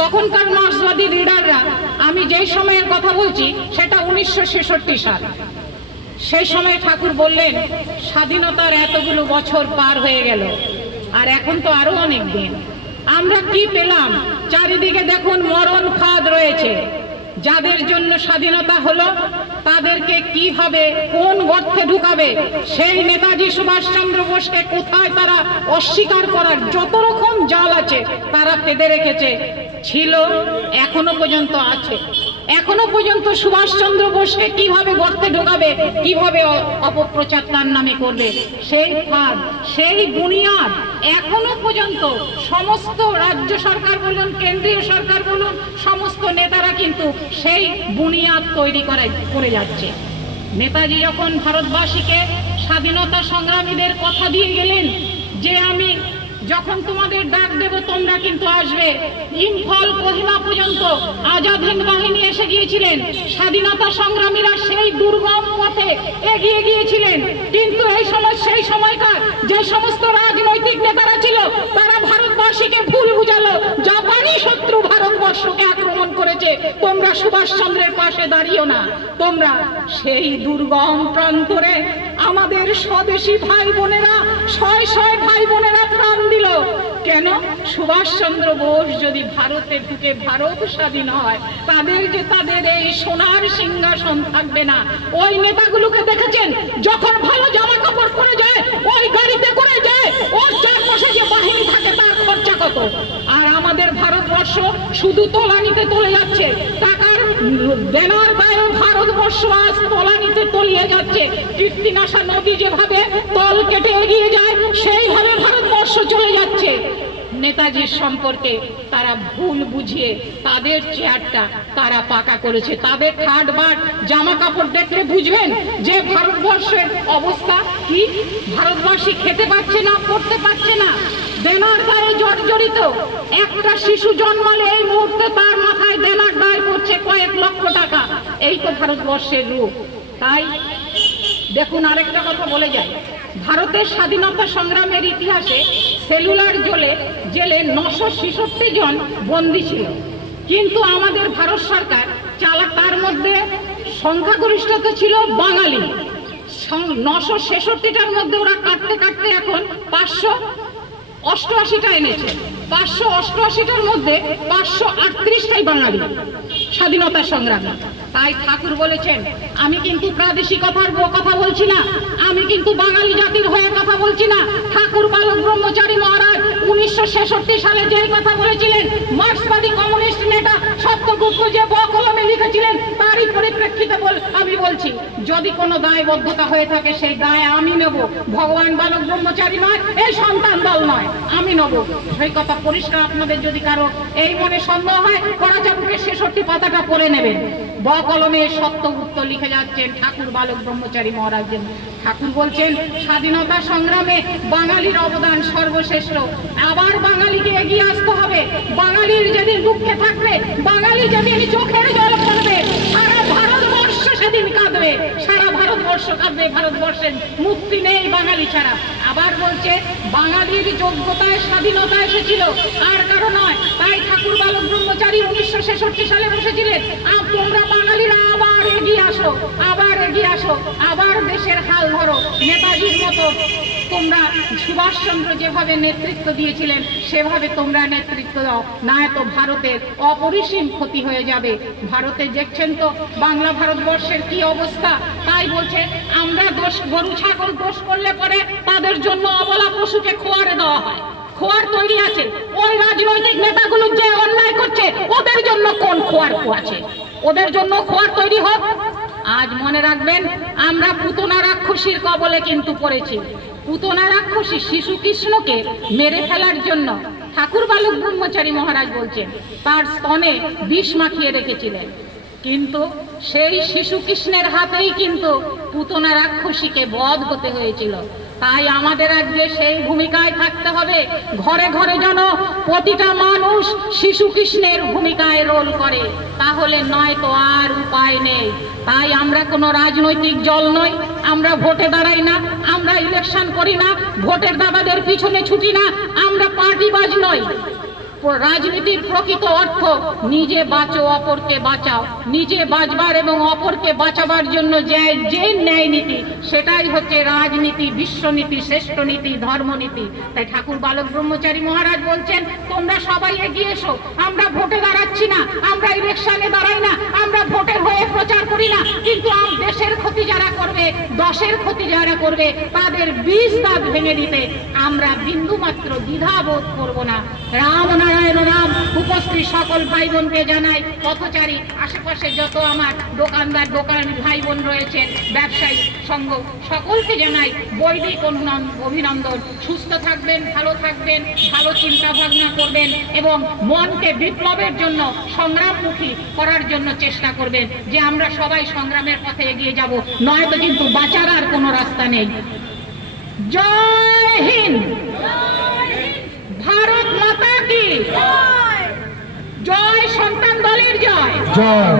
তখনকার মার্ক্সবাদী লিডাররা আমি যেই সময়ের কথা বলছি, সেটা উনিশশো ছেষট্টি সাল। সেই সময় ঠাকুর বললেন, স্বাধীনতার এতগুলো বছর পার হয়ে গেল, আর এখন তো আরও অনেক দিন। আমরা কি পেলাম? চারিদিকে দেখুন মরণ ফাঁদ রয়েছে। যাদের জন্য স্বাধীনতা হলো, তাদেরকে কীভাবে, কোন গর্তে ঢুকাবে, সেই নেতাজি সুভাষচন্দ্র বোসকে কোথায় তারা অস্বীকার করার যত রকম জাল আছে, তারা পেতে রেখেছে। ছিল, এখনও পর্যন্ত আছে। এখনও পর্যন্ত সুভাষচন্দ্র বোসকে কীভাবে গর্তে ঢোকাবে, কীভাবে অপপ্রচার তার নামে করবে, সেই ফাঁদ, সেই বুনিয়াদ এখনও পর্যন্ত সমস্ত রাজ্য সরকার বলুন, কেন্দ্রীয় সরকার বলুন, সমস্ত নেতারা কিন্তু সেই বুনিয়াদ তৈরি করে করে যাচ্ছে। নেতাজি যখন ভারতবাসীকে স্বাধীনতা সংগ্রামীদের কথা দিয়ে গেলেন যে আমি যখন তোমাদের ডাক দেব, তোমরা কিন্তু আসবে। ইম্ফল কোহিমা পর্যন্ত আজাদ হিন্দ বাহিনী এসে গিয়েছিলেন। স্বাধীনতা সংগ্রামীরা সেই দুর্গম পথে এগিয়ে গিয়েছিলেন। কিন্তু এই সময়, সেই সময়কার যে সমস্ত রাজনৈতিক নেতারা ছিল, তারা ভারতবাসীকে ভুল বুঝালো। জাপানি শত্রু ভারতবর্ষকে আক্রমণ করেছে। তোমরা সুভাষচন্দ্রের পাশে দাঁড়িও না। তোমরা সেই দুর্গম প্রান্তরে আমাদের স্বদেশী ভাই বোনেরা শয় শয় ভাই বোনেরা প্রাণ দিল। কেন? সুভাষচন্দ্র বোস যদি ভারতে ঢুকে ভারত স্বাধীন হয়, তাদের যে তাদের এই সোনার সিংহাসন থাকবে না। ওই নেতাগুলোকে দেখেছেন? যখন ভালো জামা কাপড় পরে যায়, ওই গাড়িতে করে যায়, ওর চারপাশে যে বাহিনী থাকে, তার খরচা কত? আর আমাদের ভারতবর্ষ শুধু তোলানিতে তোলে যাচ্ছে। দেনার গায়ে ভারতবর্ষ আজ তলানিতে তলিয়ে যাচ্ছে। কীর্তিনাশা নদী যেভাবে তল কেটে এগিয়ে যায়, সেইভাবে ভারতবর্ষ নেতাজির সম্পর্কে তারা ভুল বুঝিয়ে তাদের চেয়ারটা তারা পাকা করেছে। তাদের ঠাট বাট জামা কাপড় দেখলে বুঝবেন যে ভারতবর্ষের অবস্থা কি। ভারতবাসী খেতে পাচ্ছে না, পড়তে পারছে না। জর্জরিত। একটা শিশু জন্মালে এই মুহূর্তে তার মাথায় দেনার দায় পড়ছে কয়েক লক্ষ টাকা। এই তো ভারতবর্ষের রূপ। তাই দেখুন আরেকটা কথা বলে যাই। ভারতের স্বাধীনতা সংগ্রামের ইতিহাসে সেলুলার জেলে জেলে নশো ছেষট্টি জন বন্দি ছিল। কিন্তু আমাদের ভারত সরকার চালা তার মধ্যে সংখ্যাগরিষ্ঠতা ছিল বাঙালি। নশো ছেষট্টিটার মধ্যে ওরা কাটতে কাটতে এখন পাঁচশো অষ্টআশিটা এনেছে। পাঁচশো অষ্টআশিটার মধ্যে পাঁচশো আটত্রিশটাই বাঙালি স্বাধীনতা সংগ্রামী। তাই ঠাকুর বলেছেন, আমি কিন্তু প্রাদেশিকতার ব- কথা বলছি না। আমি কিন্তু বাঙালি জাতির হয়ে কথা বলছি না ঠাকুর বালক ব্রহ্মচারী মহারাজ উনিশশো ছেষট্টি সালে যে কথা বলেছিলেন মার্ক্সবাদী কমিউনিস্ট নেতা সত্যগুপ্ত যে বকলমে লিখেছিলেন, তারই পরিপ্রেক্ষিতে বল আমি বলছি, যদি কোনো দায়বদ্ধতা হয়ে থাকে, সেই দায় আমি নেব। ভগবান বালক, ব্রহ্মচারী নয়, এই সন্তান দল নয়, আমি নেব। সেই কথা পরিষ্কার আপনাদের যদি কারও এই মনে সন্দেহ হয় কড়াচাবুকের ছেষট্টি পাতাটা পড়ে নেবেন। ব কলমে সত্য উত্তর লিখে যাচ্ছেন ঠাকুর বালক, ব্রহ্মচারী মহারাজ ঠাকুর বলছেন, স্বাধীনতা সংগ্রামে বাঙালির অবদান সর্বশ্রেষ্ঠ। আবার বাঙালিকে এগিয়ে আসতে হবে। বাঙালির যেদিন দুঃখে থাকবে, বাঙালি যেদিন চোখের জল পড়বে, সারা ভারতবর্ষ সেদিন কাঁদবে, সারা ভারতবর্ষ কাঁদবে, ভারতবর্ষের মুক্তি নেই বাঙালি ছাড়া। আবার বলছে, বাঙালির যোগ্যতায় স্বাধীনতা এসেছিল। আর কারও নয়। তাই ঠাকুর বালক ব্রহ্মচারী উনিশশো ছেষট্টি সালে বসেছিলেন আর তোমরা বাঙালিরা আবার এগিয়ে আসো, আবার এগিয়ে আসো, আবার দেশের হাল ধরো। নেতাজির মতো তোমরা সুভাষচন্দ্র যেভাবে নেতৃত্ব দিয়েছিলেন, সেভাবে তোমরা নেতৃত্ব দাও। না তো ভারতের অপরিসীম ক্ষতি হয়ে যাবে। ভারতে দেখছেন তো, বাংলা ভারতবর্ষের কি অবস্থা? তাই বলছে আমরা দোষ, গরু, ছাগল দোষ করলে পরে তাদের জন্য অবলা পশুকে খোয়ারে দেওয়া হয়। খোয়ার তৈরি আছে। ওই রাজনৈতিক নেতাগুলো যে অন্যায় করছে, ওদের জন্য কোন খোয়ার আছে ওদের জন্য খোয়ার তৈরি হোক। আজ মনে রাখবেন, আমরা পুতনা রাক্ষসীর কবলে কিন্তু পড়েছি। পুতনা রাক্ষসী শিশু কৃষ্ণকে মেরে ফেলার জন্য ঠাকুর বালক ব্রহ্মচারী মহারাজ বলছেন, তার স্তনে বিষ মাখিয়ে রেখেছিলেন। কিন্তু সেই শিশু কৃষ্ণের হাতেই কিন্তু পুতনা রাক্ষসীকে বধ হতে হয়েছিল। তাই আমাদের আজকে সেই ভূমিকায় থাকতে হবে। ঘরে ঘরে যেন প্রতিটা মানুষ শিশু কৃষ্ণের ভূমিকায় রোল করে, তাহলে নয় তো আর উপায় নেই। তাই আমরা কোনো রাজনৈতিক জল নই, আমরা ভোটে দাঁড়াই না, আমরা ইলেকশন করি না, ভোটের দাদাদের পিছনে ছুটি না, আমরা পার্টিবাজ নই। রাজনীতির প্রকৃত অর্থ, নিজে বাঁচো, অপরকে বাঁচাও। নিজে বাঁচবার এবং অপরকে বাঁচাবার জন্য যে যে ন্যায় নীতি, সেটাই হচ্ছে রাজনীতি, বিশ্বনীতি, শ্রেষ্ঠ নীতি, ধর্মনীতি। তাই ঠাকুর বালক ব্রহ্মচারী মহারাজ বলছেন, তোমরা সবাই এগিয়ে এসো। আমরা ভোটে দাঁড়াচ্ছি না, আমরা ইলেকশনে দাঁড়াই না, আমরা ভোটের হয়ে প্রচার করি না। কিন্তু দেশের ক্ষতি যারা করবে, দশের ক্ষতি যারা করবে, তাদের বীজ দাঁত ভেঙে দিতে আমরা বিন্দু মাত্র দ্বিধা বোধ করব না। রাম নারায়ণ রাম, উপস্থিত সকল ভাই বোনকে জানাই, পথচারী, আশেপাশে যত আমার দোকানদার, দোকান ভাই বোন রয়েছেন ব্যবসায়ী সংঘ, সকলকে জানাই বৈদিক অভিনন্দন। সুস্থ থাকবেন, ভালো থাকবেন, ভালো চিন্তা ভাবনা করবেন এবং মনকে বিপ্লবের জন্য সংগ্রামমুখী করার জন্য চেষ্টা করবেন যে আমরা সবাই সংগ্রামের পথে এগিয়ে যাব। নয়তো কিন্তু বাঁচার আর কোনো রাস্তা নেই। জয় হিন্দ! ভারত মাতা কি? জয়। সন্তান দলের জয়। জয়।